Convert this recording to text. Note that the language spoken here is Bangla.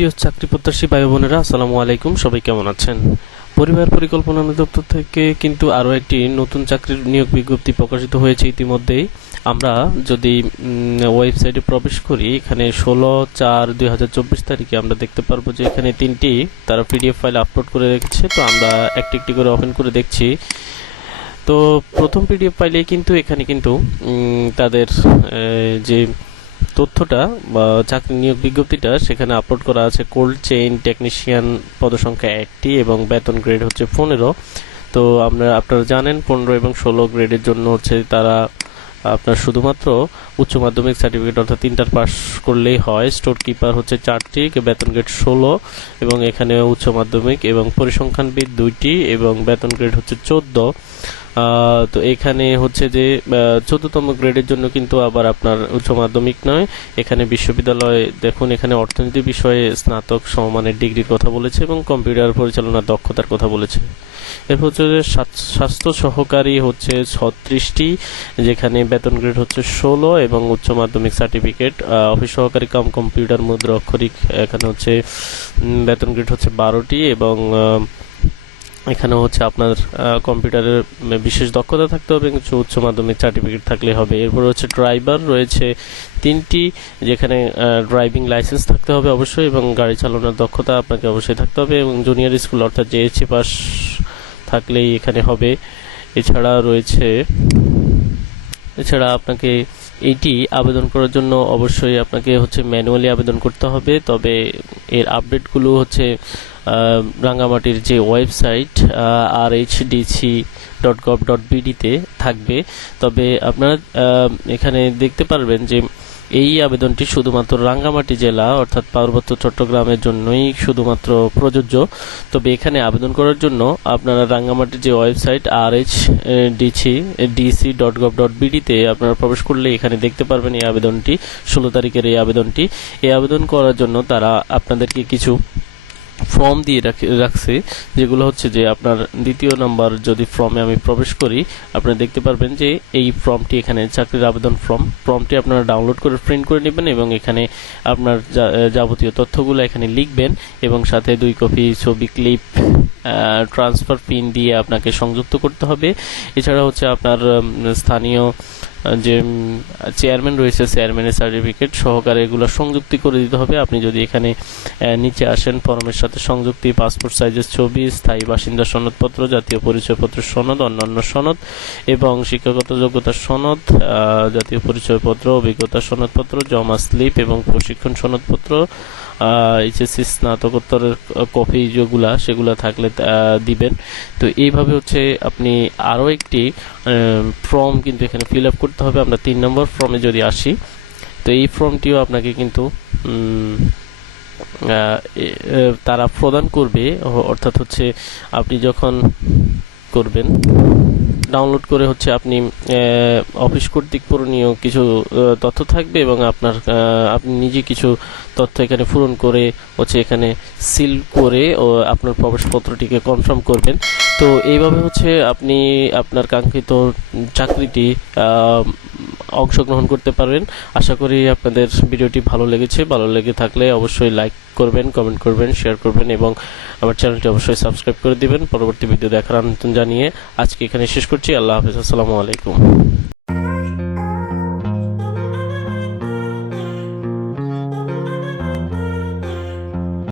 প্রিয় চাকরি প্রত্যাশী ভাই বোনেরা, আসসালামু আলাইকুম। সবাই কেমন আছেন? পরিবার পরিকল্পনা অধিদপ্তর থেকে কিন্তু আরও একটি নতুন চাকরির নিয়োগ বিজ্ঞপ্তি প্রকাশিত হয়েছে ইতিমধ্যেই। আমরা যদি ওয়েবসাইটে প্রবেশ করি, এখানে 16/4/2024 তারিখে আমরা দেখতে পারবো যে এখানে তিনটি তারা পিডিএফ ফাইল আপলোড করে রেখেছে। তো আমরা একটি একটি করে ওপেন করে দেখছি। তো প্রথম পিডিএফ ফাইলে কিন্তু এখানে কিন্তু তাদের যে তথ্যটা বা চাকরি নিয়োগ বিজ্ঞপ্তিটা সেখানে আপলোড করা আছে। কোল্ড চেইন টেকনিশিয়ান পদসংখ্যা 1টি এবং বেতন গ্রেড হচ্ছে 15। তো আপনারা জানেন 15 এবং 16 গ্রেডের জন্য হচ্ছে তারা আপনার শুধুমাত্র উচ্চ মাধ্যমিক সার্টিফিকেট অর্থাৎ 3টার পাস করলেই হয়। স্টোর কিপার হচ্ছে 4টি, বেতন গ্রেড 16 এবং এখানে উচ্চ মাধ্যমিক এবং পরিসংখ্যানবিদ 2টি এবং বেতন গ্রেড হচ্ছে 14। তো এখানে হচ্ছে যে 14তম গ্রেডের জন্য কিন্তু আবার আপনার উচ্চ মাধ্যমিক নয়, এখানে বিশ্ববিদ্যালয় দেখুন, এখানে অর্থনীতি বিষয়ে স্নাতক সমমানের ডিগ্রির কথা বলেছে এবং কম্পিউটার পরিচালনার দক্ষতার কথা বলেছে। এরপর হচ্ছে যে স্বাস্থ্য সহকারী হচ্ছে 36টি, যেখানে বেতন গ্রেড হচ্ছে 16 এবং উচ্চ মাধ্যমিক সার্টিফিকেট। অফিস সহকারী কাম কম্পিউটার মুদ্রা অক্ষরিক, এখানে হচ্ছে বেতন গ্রেড হচ্ছে 12টি এবং এখানে হচ্ছে আপনার কম্পিউটারের বিশেষ দক্ষতা থাকতে হবে এবং উচ্চ মাধ্যমিক সার্টিফিকেট থাকলে হবে। এরপর হচ্ছে ড্রাইভার রয়েছে 3টি, যেখানে ড্রাইভিং লাইসেন্স থাকতে হবে অবশ্যই এবং গাড়ি চালানোর দক্ষতা আপনাকে অবশ্যই থাকতে হবে এবং জুনিয়র স্কুল অর্থাৎ জেএসসি পাস থাকলেই এখানে হবে। এছাড়া আপনাকে এইটি আবেদন করার জন্য অবশ্যই আপনাকে হচ্ছে ম্যানুয়ালি আবেদন করতে হবে। তবে এর আপডেটগুলো হচ্ছে রাঙ্গামাটির যে ওয়েবসাইট rhdc.gov.bd তে থাকবে। তবে আপনারা এখানে দেখতে পারবেন যে এই আবেদনটি শুধুমাত্র রাঙ্গামাটি জেলা অর্থাৎ পার্বত্য চট্টগ্রামের জন্যই শুধুমাত্র প্রযোজ্য। তবে এখানে আবেদন করার জন্য আপনারা রাঙ্গামাটির যে ওয়েবসাইট rhdc.gov.bd তে আপনারা প্রবেশ করলে এখানে দেখতে পারবেন এই আবেদনটি, 16 তারিখের এই আবেদনটি। এই আবেদন করার জন্য তারা আপনাদেরকে কিছু ফর্ম দিয়ে রাখছে, যেগুলো হচ্ছে যে আপনার দ্বিতীয় নাম্বার যদি ফর্মে আমি প্রবেশ করি, আপনারা দেখতে পারবেন যে এই ফর্মটি এখানে চাকরির আবেদন ফর্মটি আপনারা ডাউনলোড করে প্রিন্ট করে নেবেন এবং এখানে আপনার যাবতীয় তথ্যগুলো এখানে লিখবেন এবং সাথে 2 কপি ছবি ক্লিপ ট্রান্সফার পিন দিয়ে আপনাকে সংযুক্ত করতে হবে। এছাড়া হচ্ছে আপনার স্থানীয় যে চেয়ারম্যান রয়েছে, চেয়ারম্যানের সার্টিফিকেট সহকারে এগুলো সংযুক্তি করে দিতে হবে। আপনি যদি এখানে নিচে আসেন, ফর্মের সাথে সংযুক্তি, পাসপোর্ট সাইজের ছবি, স্থায়ী বাসিন্দা সনদপত্র, জাতীয় পরিচয়পত্রের সনদ, অন্যান্য সনদ এবং শিক্ষাগত যোগ্যতার সনদ, জাতীয় পরিচয়পত্র, অভিজ্ঞতা সনদপত্র, জমা স্লিপ এবং প্রশিক্ষণ সনদপত্র, এইচএসসি স্নাতকোত্তরের কপি যেগুলা সেগুলা থাকলে দিবেন। তো এইভাবে হচ্ছে আপনি আরও একটি ফর্ম কিন্তু এখানে ফিল আপ করতে হবে। আমরা 3 নম্বর ফর্মে যদি আসি, তো এই ফর্মটিও আপনাকে কিন্তু তারা প্রদান করবে, অর্থাৎ হচ্ছে আপনি যখন করবেন ডাউনলোড করে হচ্ছে আপনি অফিস কর্তৃক পূরণীয় কিছু তথ্য থাকবে এবং আপনি নিজে কিছু তথ্য এখানে পূরণ করে হচ্ছে এখানে সিল করে ও আপনার প্রবেশপত্রটিকে কনফার্ম করবেন। তো এইভাবে হচ্ছে আপনি আপনার কাঙ্ক্ষিত চাকরিটি অংশগ্রহণ করতে পারবেন। আশা করি আপনাদের ভিডিওটি ভালো লেগেছে। ভালো লেগে থাকলে অবশ্যই লাইক করবেন, কমেন্ট করবেন, শেয়ার করবেন এবং আমার চ্যানেলটি অবশ্যই সাবস্ক্রাইব করে দিবেন। পরবর্তী ভিডিও দেখার আমন্ত্রণ জানিয়ে আজকে এখানে শেষ করছি। আল্লাহ হাফেজ, আসসালামু আলাইকুম।